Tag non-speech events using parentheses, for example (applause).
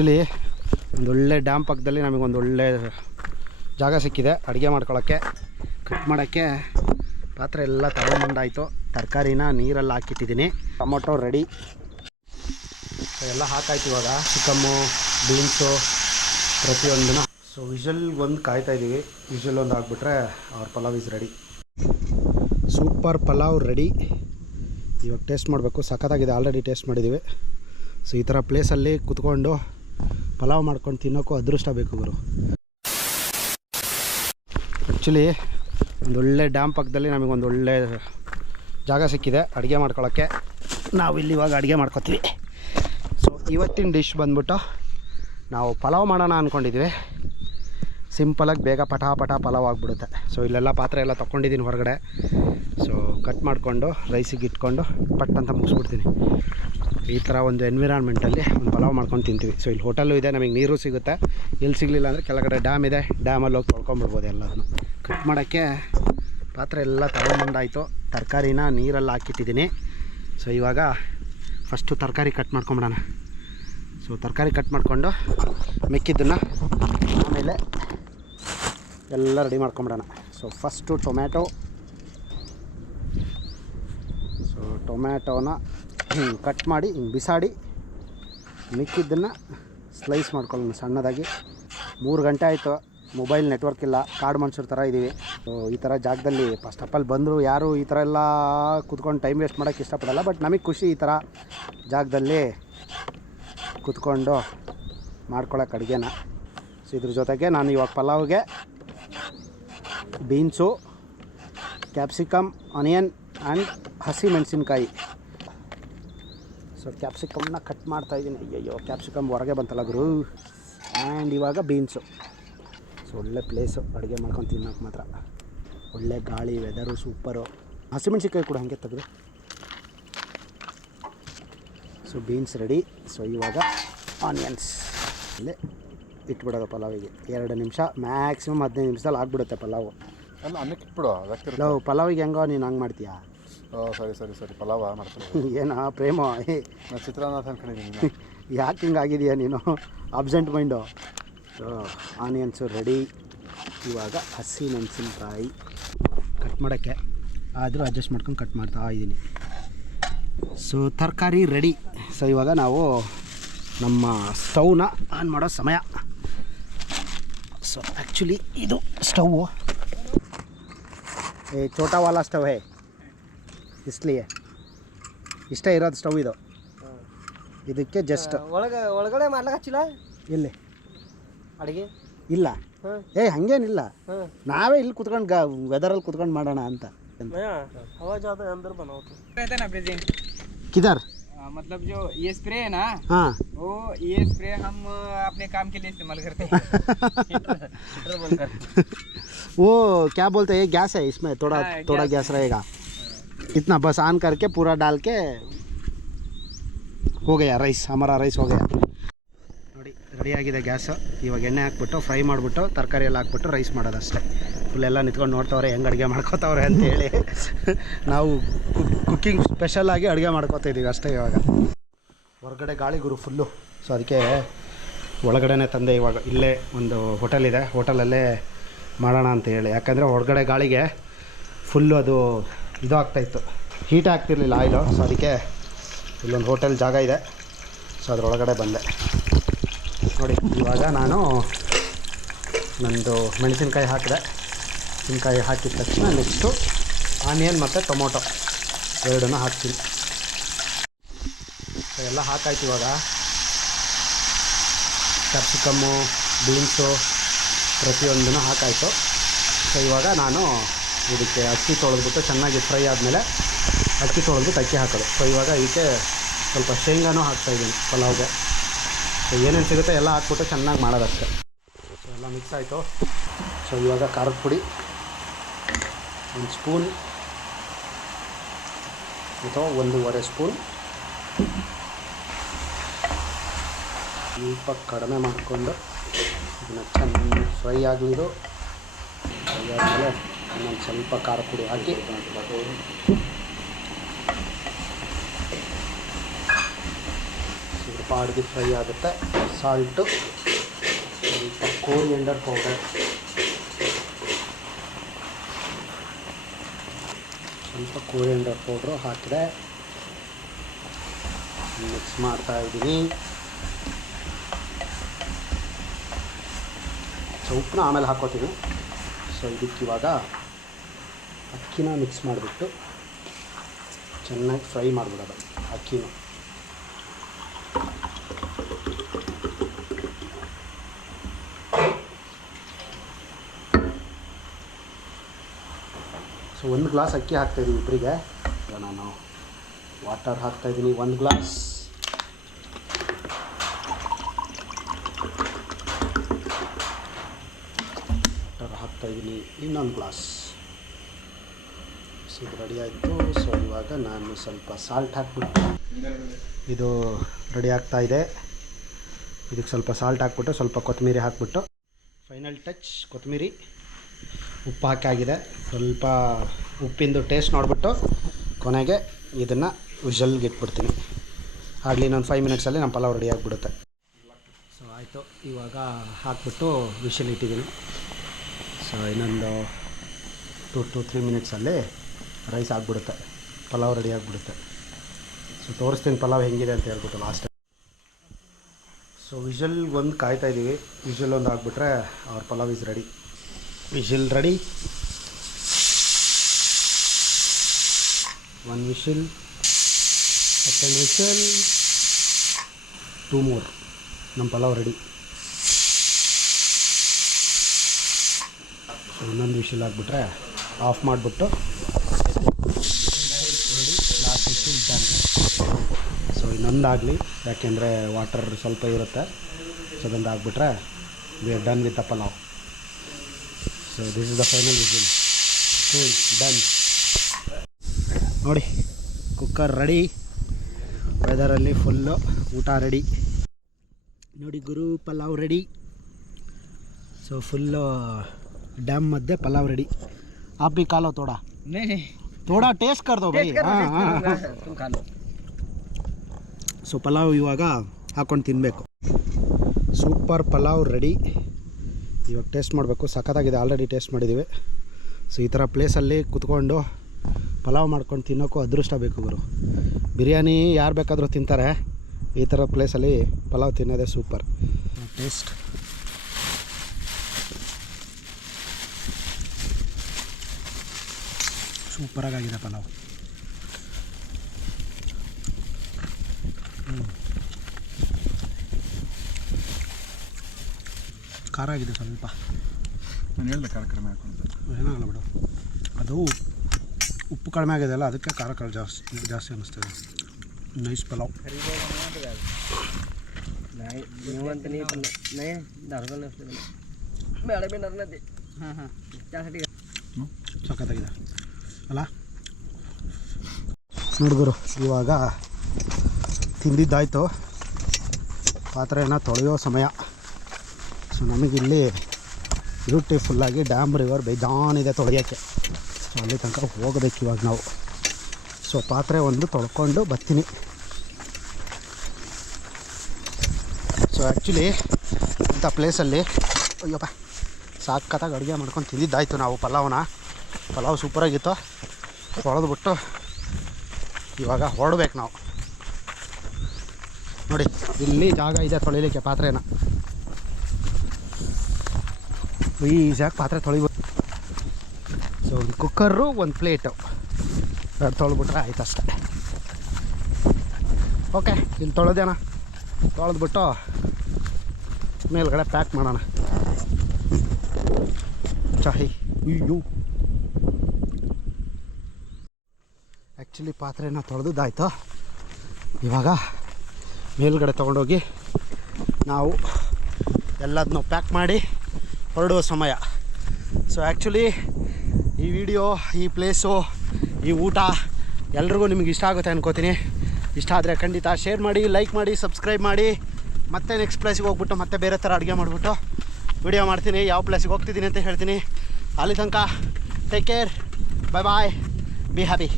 Actually ಒಂದೊಳ್ಳೆ dam ಪಕ್ಕದಲ್ಲಿ ನಮಗೊಂದು ಒಳ್ಳೆ ಜಾಗ ಸಿಕ್ಕಿದೆ. ಅಡುಗೆ ಮಾಡ್ಕೊಳ್ಳೋಕ್ಕೆ ಕಟ್ ಮಾಡೋಕ್ಕೆ ಪಾತ್ರೆ ಎಲ್ಲ ತಗೊಂಬಂದಾಯಿತು ತರಕಾರಿನ ನೀರಲ್ಲಿ ಹಾಕಿಟ್ಟಿದ್ದೀನಿ. ಟೊಮೊಟೊ ರೆಡಿ ಎಲ್ಲ ಹಾಕಾಯ್ತು ಇವಾಗ. ಚಿಕಮ್ಮು ಬೀನ್ಸು ಪ್ರತಿಯೊಂದನ್ನು. ಸೊ ವಿಷಲ್ ಒಂದು ಕಾಯ್ತಾ ಇದ್ದೀವಿ. ವಿಷಲ್ ಒಂದು ಹಾಕ್ಬಿಟ್ರೆ ಅವ್ರ pulao is ready super pulao ready ಇವಾಗ ಟೇಸ್ಟ್ ಮಾಡಬೇಕು. ಸಖತ್ತಾಗಿದೆ. ಆಲ್ರೆಡಿ ಟೇಸ್ಟ್ ಮಾಡಿದ್ದೀವಿ ಸೊ ಈ ಥರ ಪ್ಲೇಸಲ್ಲಿ ಕುತ್ಕೊಂಡು ಪಲಾವ್ ಮಾಡ್ಕೊಂಡು ತಿನ್ನೋಕ್ಕೂ ಅದೃಷ್ಟ ಬೇಕು ಗುರು. ಆ್ಯಕ್ಚುಲಿ ಒಂದೊಳ್ಳೆ ಡ್ಯಾಮ್ ಪಕ್ಕದಲ್ಲಿ ನಮಗೊಂದು ಒಳ್ಳೆ ಜಾಗ ಸಿಕ್ಕಿದೆ, ಅಡುಗೆ ಮಾಡ್ಕೊಳ್ಳೋಕ್ಕೆ ಇಲ್ಲಿ ಇವಾಗ ಅಡುಗೆ ಮಾಡ್ಕೊತೀವಿ. ಸೊ ಇವತ್ತಿನ ಡಿಶ್ ಬಂದ್ಬಿಟ್ಟು ನಾವು ಪಲಾವ್ ಮಾಡೋಣ ಅಂದ್ಕೊಂಡಿದ್ವಿ ಸಿಂಪಲಾಗಿ ಬೇಗ ಪಟ ಪಟ ಪಲಾವ್ ಆಗಿಬಿಡುತ್ತೆ. ಸೊ ಇಲ್ಲೆಲ್ಲ ಪಾತ್ರೆ ಎಲ್ಲ ತೊಗೊಂಡಿದ್ದೀನಿ ಹೊರಗಡೆ. ಸೊ ಕಟ್ ಮಾಡಿಕೊಂಡು ರೈಸಿಗೆ ಇಟ್ಕೊಂಡು, ಪಟ್ ಅಂತ ಮುಗಿಸ್ಬಿಡ್ತೀನಿ. ಈ ಥರ ಒಂದು ಎನ್ವಿರಾನ್ಮೆಂಟಲ್ಲಿ ಒಂದು ಪಲಾವ್ ಮಾಡ್ಕೊಂಡು ತಿಂತೀವಿ. ಸೊ ಇಲ್ಲಿ ಹೋಟೆಲ್ಲು ಇದೆ, ನಮಗೆ ನೀರು ಸಿಗುತ್ತೆ. ಎಲ್ಲಿ ಸಿಗಲಿಲ್ಲ ಅಂದರೆ ಕೆಳಗಡೆ ಡ್ಯಾಮ್ ಇದೆ ಡ್ಯಾಮಲ್ಲಿ ಹೋಗಿ ತೊಳ್ಕೊಂಬಿಡ್ಬೋದು ಎಲ್ಲದನ್ನು ಕಟ್ ಮಾಡೋಕ್ಕೆ ಪಾತ್ರೆ ಎಲ್ಲ ತಗೊಂಬಂದಾಯಿತು. ತರಕಾರಿನ ನೀರಲ್ಲಿ ಹಾಕಿಟ್ಟಿದ್ದೀನಿ. ಸೊ ಇವಾಗ ಫಸ್ಟು ತರಕಾರಿ ಕಟ್ ಮಾಡ್ಕೊಂಬಿಡೋಣ. ಸೊ ತರಕಾರಿ ಕಟ್ ಮಾಡಿಕೊಂಡು ಮೆಕ್ಕಿದ್ದನ್ನು ಆಮೇಲೆ ಎಲ್ಲ ರೆಡಿ ಮಾಡ್ಕೊಂಬಿಡೋಣ. ಸೊ ಫಸ್ಟು ಟೊಮ್ಯಾಟೊ ಸೊ ಟೊಮ್ಯಾಟೋನ ಹಿಂಗೆ ಕಟ್ ಮಾಡಿ, ಹಿಂಗೆ ಬಿಸಾಡಿ, ಮಿಕ್ಕಿದ್ದನ್ನು ಸ್ಲೈಸ್ ಮಾಡ್ಕೊಳ್ಳೋಣ ಸಣ್ಣದಾಗಿ. ಮೂರು ಗಂಟೆ ಆಯಿತು, ಮೊಬೈಲ್ ನೆಟ್ವರ್ಕ್ ಇಲ್ಲ, ಕಾಡು ಮನುಷ್ಯರ ಥರ ಇದ್ದೀವಿ ಸೊ ಈ ಥರ ಜಾಗದಲ್ಲಿ ಫಸ್ಟ್ ಆಫ್ ಆಲ್ ಬಂದರು, ಯಾರು ಈ ಥರ ಎಲ್ಲ ಕುತ್ಕೊಂಡು ಟೈಮ್ ವೇಸ್ಟ್ ಮಾಡೋಕ್ಕೆ ಇಷ್ಟಪಡಲ್ಲ ಬಟ್ ನಮಗೆ ಖುಷಿ ಈ ಥರ ಜಾಗದಲ್ಲಿ ಕುತ್ಕೊಂಡು ಮಾಡ್ಕೊಳಕ್ಕೆ ಅಡುಗೆನ. ಸೊ ಇದ್ರ ಜೊತೆಗೆ ನಾನು ಇವಾಗ ಪಲಾವ್ಗೆ ಬೀನ್ಸು ಕ್ಯಾಪ್ಸಿಕಮ್ ಆನಿಯನ್ ಆ್ಯಂಡ್ ಹಸಿ ಮೆಣಸಿನ್ಕಾಯಿ. ಸೊ ಕ್ಯಾಪ್ಸಿಕಮ್ನ ಕಟ್ ಮಾಡ್ತಾಯಿದ್ದೀನಿ ಅಯ್ಯಯ್ಯೋ ಕ್ಯಾಪ್ಸಿಕಮ್ ಹೊರಗೆ ಬಂತಲ್ಲ ಗುರು. ಆ್ಯಂಡ್ ಇವಾಗ ಬೀನ್ಸು ಸೊ ಒಳ್ಳೆ ಪ್ಲೇಸು ಅಡುಗೆ ಮಾಡ್ಕೊಂಡು ತಿನ್ನೋಕೆ ಮಾತ್ರ. ಒಳ್ಳೆ ಗಾಳಿ ವೆದರು ಸೂಪರು ಹಸಿಮೆಣ್ಸಿನ್ಕಾಯಿ ಕೂಡ ಹಾಗೆ ತೆಗೆದು. ಸೊ ಬೀನ್ಸ್ ರೆಡಿ ಸೊ ಇವಾಗ ಆನಿಯನ್ಸ್ ಅಲ್ಲಿ ಇಟ್ಬಿಡೋದು ಪಲಾವಿಗೆ. ಎರಡು ನಿಮಿಷ ಮ್ಯಾಕ್ಸಿಮಮ್ ಹದಿನೈದು ನಿಮಿಷದಲ್ಲಿ ಆಗ್ಬಿಡುತ್ತೆ ಪಲಾವು. ಅಲ್ಲ ಅನ್ನಕ್ಕೆ ಇಟ್ಬಿಡು ಪಲಾವಿಗೆ ಹೆಂಗೋ ನೀನು ಹಂಗೆ ಮಾಡ್ತೀಯಾ? ಓ ಸರಿ ಸರಿ ಸರಿ. ಪಲಾವ ಮಾಡ್ತೀನಿ. (laughs) ಏನೋ ಪ್ರೇಮ? ಏ, ನಾನು ಚಿತ್ರಾನ್ನ ಅಂತ ಅನ್ಕೊಂಡಿದ್ದೀನಿ ಯಾಕೆ ಹಿಂಗಾಗಿದೆಯಾ ನೀನು? ಅಬ್ಸೆಂಟ್ ಮೈಂಡು ಆನಿಯನ್ಸು ರೆಡಿ ಇವಾಗ ಹಸಿ ಮೆಣಸಿನಕಾಯಿ ಕಟ್ ಮಾಡೋಕ್ಕೆ. ಆದರೂ ಅಡ್ಜಸ್ಟ್ ಮಾಡ್ಕೊಂಡು ಕಟ್ ಮಾಡ್ತಾ ಇದ್ದೀನಿ ಸೊ ತರಕಾರಿ ರೆಡಿ ಸೊ ಇವಾಗ ನಾವು ನಮ್ಮ ಸ್ಟವ್ನ ಆನ್ ಮಾಡೋ ಸಮಯ. ಸೊ ಆ್ಯಕ್ಚುಲಿ ಇದು ಸ್ಟವ್ ಏ ಚೋಟಾವಾಲಾ ಸ್ಟವ್ ಹೇ? ಇಸ್ಲಿಯೇ ಇಷ್ಟೇ ಇರೋದು ಸ್ಟವ್ ಇದು ಇದಕ್ಕೆ ಜಸ್ಟ್ ಒಳಗೆ ಒಳಗಡೆ ಮಾಡ್ಲಕ್ ಹಚ್ಚಿಲ್ಲ ಇಲ್ಲಿ ಅಡಿಗೆ ಇಲ್ಲ ಹಾಂ ಏ ಹಂಗೇನಿಲ್ಲ ಹಾಂ ನಾವೇ ಇಲ್ಲಿ ಕುತ್ಕೊಂಡು ಗಾ ವೆದರಲ್ಲಿ ಕುತ್ಕೊಂಡು ಮಾಡೋಣ ಅಂತ भैया हवा ज़्यादा है अंदर बनाओ तो रहता है ना प्रेजेंट ಕಿದರ್ मतलब जो ये स्प्रे है ना ಹಾಂ वो ये स्प्रे हम अ, अपने काम के लिए इस्तेमाल करते हैं हीटर बोलकर वो क्या बोलते हैं ये गैस है इसमें थोड़ा हाँ, थोड़ा गैस गैस रहेगा इतना बस ऑन करके पूरा डाल के हो गया ರೈಸ್ ಹಮಾರ ರೈಸ್ हो गया ನೋಡಿ ರೆಡಿಯಾಗಿದೆ ಗ್ಯಾಸು ಇವಾಗ ಎಣ್ಣೆ ಹಾಕ್ಬಿಟ್ಟು ಫ್ರೈ ಮಾಡಿಬಿಟ್ಟು ತರಕಾರಿ ಎಲ್ಲ ಹಾಕ್ಬಿಟ್ಟು ರೈಸ್ ಮಾಡೋದಷ್ಟೇ ಫುಲ್ ಎಲ್ಲ ನಿಂತ್ಕೊಂಡು ನೋಡ್ತವ್ರೆ ಹೆಂಗೆ ಅಡುಗೆ ಮಾಡ್ಕೋತವ್ರೆ ಅಂತೇಳಿ ನಾವು ಕುಕ್ಕಿಂಗ್ ಸ್ಪೆಷಲಾಗಿ ಅಡುಗೆ ಮಾಡ್ಕೋತಾ ಇದ್ದೀವಿ ಅಷ್ಟೇ ಇವಾಗ ಹೊರಗಡೆ ಗಾಳಿ ಗುರು ಫುಲ್ಲು ಸೊ ಅದಕ್ಕೆ ಒಳಗಡೆನೇ ತಂದೆ ಇವಾಗ ಇಲ್ಲೇ ಒಂದು ಹೋಟೆಲ್ ಇದೆ ಹೋಟೆಲಲ್ಲೇ ಮಾಡೋಣ ಅಂತ ಹೇಳಿ ಯಾಕಂದರೆ ಹೊರಗಡೆ ಗಾಳಿಗೆ ಫುಲ್ಲು ಅದು ಇದು ಆಗ್ತಾಯಿತ್ತು ಹೀಟ್ ಆಗ್ತಿರ್ಲಿಲ್ಲ, ಆಯಿಲು. ಸೊ ಅದಕ್ಕೆ ಇಲ್ಲೊಂದು ಹೋಟೆಲ್ ಜಾಗ ಇದೆ. ಸೊ ಅದರೊಳಗಡೆ ಬಂದೆ. ನೋಡಿ, ಇವಾಗ ನಾನು ನಂದು ಮೆಣಸಿನ್ಕಾಯಿ ಹಾಕಿದೆ. ಮೆಣಸಿನ್ಕಾಯಿ ಹಾಕಿದ ತಕ್ಷಣ ನೆಕ್ಸ್ಟು ಆನಿಯನ್ ಮತ್ತು ಟೊಮೊಟೊ ಎರಡನ್ನು ಹಾಕ್ತೀನಿ. ಸೊ ಎಲ್ಲ ಹಾಕಾಯ್ತು ಇವಾಗ. ಕ್ಯಾಪ್ಸಿಕಮ್ಮು ಬೀನ್ಸು ಪ್ರತಿಯೊಂದನ್ನು ಹಾಕಾಯಿತು. ಸೊ ಇವಾಗ ನಾನು ಇದಕ್ಕೆ ಅಕ್ಕಿ ತೊಳೆದ್ಬಿಟ್ಟು ಚೆನ್ನಾಗಿ ಫ್ರೈ ಆದಮೇಲೆ ಅಕ್ಕಿ ತೊಳೆದ್ಬಿಟ್ಟು ಅಕ್ಕಿ ಹಾಕೋದು. ಸೊ ಇವಾಗ ಇದಕ್ಕೆ ಸ್ವಲ್ಪ ಶೇಂಗಾನೂ ಹಾಕ್ತಾಯಿದ್ದೀನಿ ಪಲಾವ್ಗೆ. ಸೊ ಏನೇನು ಸಿಗುತ್ತೆ ಎಲ್ಲ ಹಾಕ್ಬಿಟ್ಟು ಚೆನ್ನಾಗಿ ಮಾಡೋದಷ್ಟೆ. ಸೊ ಎಲ್ಲ ಮಿಕ್ಸ್ ಆಯಿತು. ಸೊ ಇವಾಗ ಖಾರದ ಪುಡಿ, ಒಂದು ಸ್ಪೂನ್ ಅಥವಾ ಒಂದೂವರೆ ಸ್ಪೂನ್ ಸ್ವಲ್ಪ ಕಡಿಮೆ ಮಾಡಿಕೊಂಡು ಇದನ್ನು ಚೆನ್ನಾಗಿ ಫ್ರೈ ಆಗಲಿದು. ಫ್ರೈ ಆದಮೇಲೆ ಇನ್ನೊಂದು ಸ್ವಲ್ಪ ಖಾರ ಪುಡಿ ಹಾಕಿ. ಸ್ವಲ್ಪ ಅಡುಗೆ ಫ್ರೈ ಆಗುತ್ತೆ. ಸಾಲ್ಟು ಸ್ವಲ್ಪ ಕೋರಿಯಂಡರ್ ಪೌಡರ್ ಸ್ವಲ್ಪ ಕೋರಿಯಂಡರ್ ಪೌಡ್ರು ಹಾಕಿದೆ. ಮಿಕ್ಸ್ ಮಾಡ್ತಾ ಇದ್ದೀನಿ. ಸೊ ಉಪ್ಪನ್ನ ಆಮೇಲೆ ಹಾಕೋತೀನಿ. ಸೊ ಇದಕ್ಕೆ ಇವಾಗ ಅಕ್ಕಿನ ಮಿಕ್ಸ್ ಮಾಡಿಬಿಟ್ಟು ಚೆನ್ನಾಗಿ ಫ್ರೈ ಮಾಡಿಬಿಡೋದು ಅಕ್ಕಿನ. ಸೊ ಒಂದು ಗ್ಲಾಸ್ ಅಕ್ಕಿ ಹಾಕ್ತಾಯಿದ್ದೀನಿ ಇಬ್ಬರಿಗೆ ನಾನು ವಾಟರ್ ಹಾಕ್ತಾಯಿದ್ದೀನಿ ಒಂದು ಗ್ಲಾಸ್ ವಾಟರ್ ಹಾಕ್ತಾಯಿದ್ದೀನಿ ಇನ್ನೊಂದು ಗ್ಲಾಸ್ ಇದು ರೆಡಿ ಆಯಿತು. ಸೊ ಇವಾಗ ನಾನು ಸ್ವಲ್ಪ ಸಾಲ್ಟ್ ಹಾಕ್ಬಿಟ್ಟು ಇದು ರೆಡಿ ಆಗ್ತಾ ಇದೆ. ಇದಕ್ಕೆ ಸ್ವಲ್ಪ ಸಾಲ್ಟ್ ಹಾಕ್ಬಿಟ್ಟು ಸ್ವಲ್ಪ ಕೊತ್ತಂಬರಿ ಹಾಕ್ಬಿಟ್ಟು ಫೈನಲ್ ಟಚ್ ಕೊತ್ತಂಬರಿ ಉಪ್ಪು ಹಾಕಾಗಿದೆ. ಸ್ವಲ್ಪ ಉಪ್ಪಿಂದು ಟೇಸ್ಟ್ ನೋಡಿಬಿಟ್ಟು ಕೊನೆಗೆ ಇದನ್ನು ವಿಷಲ್ಗೆ ಇಟ್ಬಿಡ್ತೀನಿ. ಆಗಲಿ ಇನ್ನೊಂದು ಫೈವ್ ಮಿನಿಟ್ಸಲ್ಲಿ ನಮ್ಮ ಪಲಾವ್ ರೆಡಿ ಆಗಿಬಿಡುತ್ತೆ. ಸೊ ಆಯಿತು. ಇವಾಗ ಹಾಕ್ಬಿಟ್ಟು ವಿಷಲ್ ಇಟ್ಟಿದ್ದೀನಿ. ಸೊ ಇನ್ನೊಂದು ಟು ಟು ತ್ರೀ ಮಿನಿಟ್ಸಲ್ಲಿ ರೈಸ್ ಆಗಿಬಿಡುತ್ತೆ, ಪಲಾವ್ ರೆಡಿ ಆಗಿಬಿಡುತ್ತೆ. ಸೊ ತೋರಿಸ್ತೀನಿ ಪಲಾವ್ ಹೆಂಗಿದೆ ಅಂತ ಹೇಳ್ಬಿಟ್ಟು ಲಾಸ್ಟ್ ಸೊ ವಿಷಲ್ ಒಂದು ಕಾಯ್ತಾ ಇದ್ದೀವಿ ವಿಷಲ್ ಒಂದು ಆಗಿಬಿಟ್ರೆ ಅವ್ರ pulao is ready whistle ready one whistle second whistle two more ನಮ್ಮ ಪಲಾವ್ ರೆಡಿ ಸೊ ಇನ್ನೊಂದು ವಿಷಲ್ ಆಗಿಬಿಟ್ರೆ ಆಫ್ ಮಾಡಿಬಿಟ್ಟು ಲಾಸ್ಟ್ ವಿಷಲ್ ಡನ್ ಸೊ ಇನ್ನೊಂದಾಗಲಿ ಯಾಕೆಂದರೆ ವಾಟರ್ ಸ್ವಲ್ಪ ಇರುತ್ತೆ ಸೊ ಅದೊಂದು ಆಗಿಬಿಟ್ರೆ we are done with the pulao so this is the final whistle cool done ನೋಡಿ ಕುಕ್ಕರ್ ರೆಡಿ ವೆದರಲ್ಲಿ ಫುಲ್ಲು ಊಟ ರೆಡಿ ನೋಡಿ ಗುರು ಪಲಾವ್ ರೆಡಿ ಸೊ ಫುಲ್ಲು ಡ್ಯಾಮ್ ಮಧ್ಯೆ ಪಲಾವ್ ರೆಡಿ आप भी खा लो थोड़ा नहीं नहीं थोड़ा टेस्ट कर दो भाई हाँ हाँ तुम खा लो ಸೊ ಪಲಾವ್ ಇವಾಗ ಹಾಕ್ಕೊಂಡು ತಿನ್ನಬೇಕು ಸೂಪರ್ ಪಲಾವ್ ರೆಡಿ ಇವಾಗ ಟೇಸ್ಟ್ ಮಾಡಬೇಕು. ಸಖತ್ತಾಗಿದೆ. ಆಲ್ರೆಡಿ ಟೇಸ್ಟ್ ಮಾಡಿದ್ದೀವಿ ಸೊ ಈ ಥರ ಪ್ಲೇಸಲ್ಲಿ ಕುತ್ಕೊಂಡು ಪಲಾವ್ ಮಾಡ್ಕೊಂಡು ತಿನ್ನೋಕ್ಕೂ ಅದೃಷ್ಟ ಬೇಕು ಗುರು. ಬಿರಿಯಾನಿ ಯಾರು ಬೇಕಾದರೂ ತಿಂತಾರೆ. ಈ ಥರ ಪ್ಲೇಸಲ್ಲಿ ಪಲಾವ್ ತಿನ್ನೋದೇ ಸೂಪರ್ ಟೇಸ್ಟ್ ಸೂಪರಾಗಿದೆ ಪಲಾವ್ ಖಾರ ಆಗಿದೆ ಸ್ವಲ್ಪ. ನಾನು ಹೇಳಿದೆ ಖಾರ ಕಡಿಮೆ ಹಾಕೊಂಡು ಏನಾಗಲ್ಲ ಬಿಡು. ಅದು ಉಪ್ಪು ಕಡಿಮೆ ಆಗಿದೆ ಅಲ್ಲ ಅದಕ್ಕೆ ಖಾರ ಕಡಿಮೆ ಜಾಸ್ತಿ ಜಾಸ್ತಿ ಅನ್ನಿಸ್ತದೆ ನೈಸ್ ಪಲಾವ್. ಸಖತ್ತಾಗಿದೆ. ಅಲ್ಲ? ನೋಡಿದ್ರು ಇವಾಗ ತಿಂದಿದ್ದಾಯಿತು. ಪಾತ್ರೆಯನ್ನು ತೊಳೆಯೋ ಸಮಯ. ಸೊ, ನಮಗಿಲ್ಲಿ ಬ್ಯೂಟಿಫುಲ್ಲಾಗಿ ಫುಲ್ಲಾಗಿ ಡ್ಯಾಮ್ ರಿವರ್ ಇದೆ ತೊಳೆಯೋಕ್ಕೆ. ಸೊ ಅಲ್ಲಿ ತನಕ ಹೋಗಬೇಕು ಇವಾಗ ನಾವು. ಸೊ ಪಾತ್ರೆ ಒಂದು ತೊಳ್ಕೊಂಡು ಬರ್ತೀನಿ. ಸೊ ಆ್ಯಕ್ಚುಲಿ ಇಂಥ ಪ್ಲೇಸಲ್ಲಿ ಅಯ್ಯಪ್ಪ, ಸಾಕತ್ತಾಗಿ ಅಡುಗೆ ಮಾಡ್ಕೊಂಡು ತಿಂದಿದ್ದಾಯಿತು ನಾವು ಪಲಾವ್ನ. ಪಲಾವ್ ಸೂಪರಾಗಿತ್ತು ತೊಳೆದ್ಬಿಟ್ಟು ಇವಾಗ ಹೊರಡ್ಬೇಕು ನಾವು. ನೋಡಿ, ಇಲ್ಲಿ ಜಾಗ ಇದೆ ತೊಳಿಲಿಕ್ಕೆ ಪಾತ್ರೆನ. ಈಸಿಯಾಗಿ ಪಾತ್ರೆ ತೊಳಿಬೋದು. ಸೊ ಒಂದು ಕುಕ್ಕರು ಒಂದು ಪ್ಲೇಟು ಎರಡು ತೊಳೆದ್ಬಿಟ್ರೆ ಆಯ್ತು ಅಷ್ಟೇ. ಓಕೆ ಇಲ್ಲಿ ತೊಳೆದೇನ? ತೊಳೆದ್ಬಿಟ್ಟು ಮೇಲ್ಗಡೆ ಪ್ಯಾಕ್ ಮಾಡೋಣ. ಚಾಹಿ ಅಯ್ಯೋ. ಆ್ಯಕ್ಚುಲಿ ಪಾತ್ರೆನ ತೊಳೆದಾಯ್ತು ಇವಾಗ ಮೇಲ್ಗಡೆ ತೊಗೊಂಡೋಗಿ ನಾವು ಎಲ್ಲದನ್ನೂ ಪ್ಯಾಕ್ ಮಾಡಿ ಹೊರಡುವ ಸಮಯ. ಸೊ ಆ್ಯಕ್ಚುಲಿ ಈ ವಿಡಿಯೋ ಈ ಪ್ಲೇಸು ಈ ಊಟ ಎಲ್ರಿಗೂ ನಿಮಗೆ ಇಷ್ಟ ಆಗುತ್ತೆ ಅನ್ಕೋತೀನಿ. ಇಷ್ಟ ಆದರೆ ಖಂಡಿತ ಶೇರ್ ಮಾಡಿ ಲೈಕ್ ಮಾಡಿ ಸಬ್ಸ್ಕ್ರೈಬ್ ಮಾಡಿ. ಮತ್ತೆ ನೆಕ್ಸ್ಟ್ ಪ್ಲೇಸಿಗೆ ಹೋಗ್ಬಿಟ್ಟು ಮತ್ತೆ ಬೇರೆ ಥರ ಅಡುಗೆ ಮಾಡಿಬಿಟ್ಟು ವಿಡಿಯೋ ಮಾಡ್ತೀನಿ. ಯಾವ ಪ್ಲೇಸಿಗೆ ಹೋಗ್ತಿದ್ದೀನಿ ಅಂತ ಹೇಳ್ತೀನಿ. ಅಲ್ಲಿ ತನಕ take care bye bye be happy